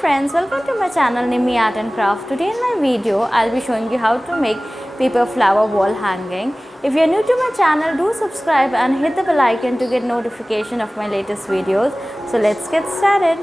friends, welcome to my channel Nimmi Art and Craft. Today in my video, I'll be showing you how to make paper flower wall hanging. If you're new to my channel, do subscribe and hit the bell icon to get notification of my latest videos. So let's get started.